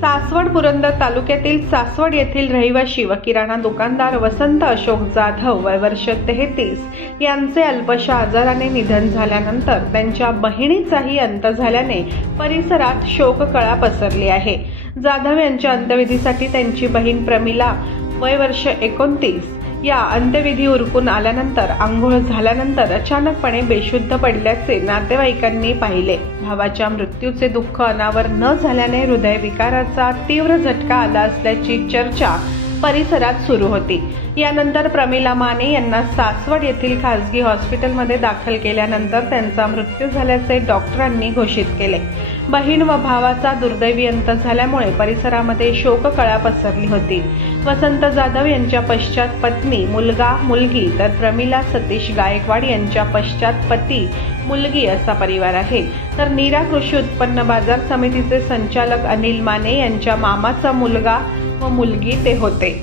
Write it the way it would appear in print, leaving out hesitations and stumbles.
सासवड पुरंदर तालुक्यातील सासवड येथील रहिवासी व किराणा दुकानदार वसंत अशोक जाधव वय वर्ष 33 यांचे अल्पशा आजाराने निधन झाल्यानंतर त्यांच्या बहिणीचाही अंत झाल्याने परिसरात शोककळा पसरली आहे। जाधव यांच्या अंत्यविधीसाठी त्यांची बहीण प्रमिला वय वर्ष 29 या अंत्यविधी उरकून आल्यानंतर आंघोळ झाल्यानंतर अचानकपणे बेशुद्ध पडल्याचे नातेवाईकांनी पाहिले। भावाच्या मृत्यूचे दुःख अनावर न झाल्याने हृदयविकाराचा तीव्र झटका आला असल्याची चर्चा परिसरात सुरू होती। यानंतर प्रमिला माने यांना सासवड येथील खासगी हॉस्पिटलमध्ये दाखल केल्यानंतर त्यांचा मृत्यू झाल्याचे डॉक्टरांनी घोषित केले। बहीण व भावाचा दुर्दैवी अंत झाल्यामुळे परिसरामध्ये शोककळा पसरली होती। वसंत जाधव यांच्या पश्चात पत्नी, मुलगा, मुलगी तर प्रमिला सतीश गायकवाड यांच्या पश्चात पती, मुलगी असा परिवार आहे। तर नीरा कृषी उत्पन्न बाजार समितीचे संचालक अनिल माने यांच्या मामाचा मुलगा व मुलगी ते होते।